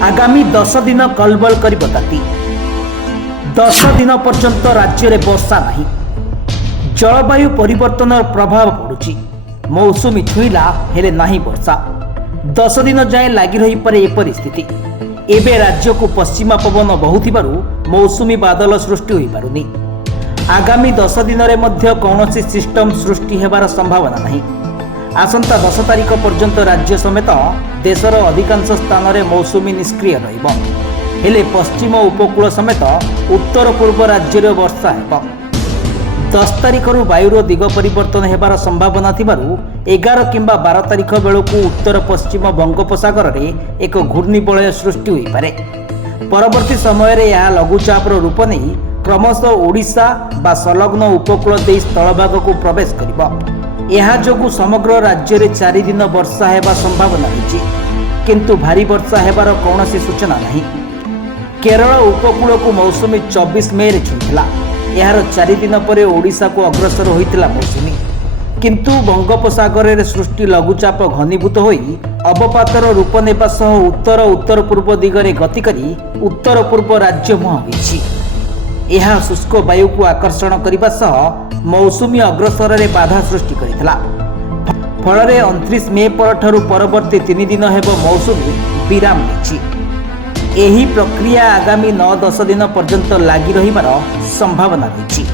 आगामी 10 दिन कलबल कर ताती 10 दिन पर्यंत राज्य में वर्षा नहीं। जलवायु परिवर्तन प्रभाव पड़ुची। मौसुमी छुईला हेले नहीं वर्षा। 10 दिन जाए लगी रही परे ए परिस्थिति। एबे राज्य को पश्चिमा पवन बहुथिबारु मौसुमी बादल सृष्टि होई पारुनी। आगामी 10 दिन रे मध्य कौनसी सिस्टम सृष्टि हेबार संभावना नहीं। आसंता 10 तारिख पर्यंत राज्य समेत देशर अधिकांश स्थान में मौसुमी निष्क्रिय रहिबो। हेले पश्चिम उपकूल समेत उत्तर पूर्व राज्य में वर्षा हेबो। 10 तारिख वायुर दिग परिवर्तन हेबार संभावना थिबारु 11 किंबा 12 तारिख बेलू उत्तर पश्चिम बंगोपसागर में एक घूर्णिबलय सृष्टि होई पारे। परवर्ती समय रे यह लघुचापर रूप नहीं क्रमशः ओडिशा बा संलग्न उपकूल दे स्थलभाग को प्रवेश करिबो। यह जोगु समग्र राज्य में 4 दिन वर्षा हेबा संभावना रही, किंतु भारी वर्षा हेबार कौनसी सूचना नहीं। केरल उपकूल को मौसुमी 24 मई रे छुईला। यार 4 दिन पर ओडिशा को अग्रसर होइतिला मौसुमी, किंतु बंगोपसागर रे सृष्टि लघुचाप घनीभूत होई अवपातर रूप नेबा सह उत्तर उत्तर पूर्व दिगरे गति करी उत्तर पूर्व राज्य मुहां होइछि। यह शुष्क वायु को आकर्षण करने सह मौसुमी अग्रसर रे बाधा सृष्टि करितला। फल 29 मे परवर्ती 3 दिन हेब मौसुमी विराम लेछि। एही प्रक्रिया आगामी 9-10 दिन पर्यंत लगी रहिबार संभावना रही।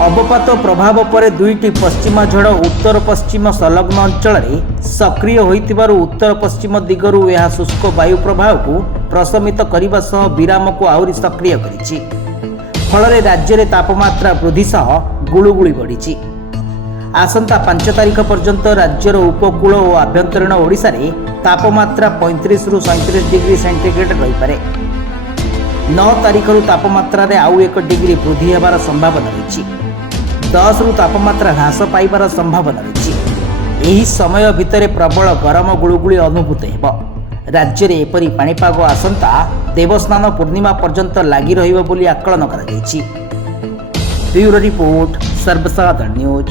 अवपात प्रभाव पर 2टी पश्चिमा झड़ उत्तर पश्चिम संलग्न अंचल में सक्रिय होइतिबारु उत्तर पश्चिम दिगरु यह शुष्क वायु प्रभाव को प्रशमित करने सह विराम को आहुरी सक्रिय करिछि। फल राज्य में तापमात्रा वृद्धि सह गुळुगुळी बढ़ी। आसंता 5 तारिख पर्यंत राज्यर उपकूल और आभ्यंतरीण ओडिशा रे तापमात्रा 35 रु 37 डिग्री सेंटीग्रेड रही पारे। 9 तारिख तापमात्रा रे आउ 1 डिग्री वृद्धि हेबार संभावना रही। 10 रु तापमात्रा ह्रास पाइबार संभावना रही। यही समय भितर प्रबल गरम गुळुगुळी अनुभूत हेबो। राज्य में एपरी पाणीपाग आसंता देवस्नान पूर्णिमा पर्यंत लगी रहिबो बोली आकलन करा जायछि। ब्यूरो रिपोर्ट सर्वसाधारण न्यूज।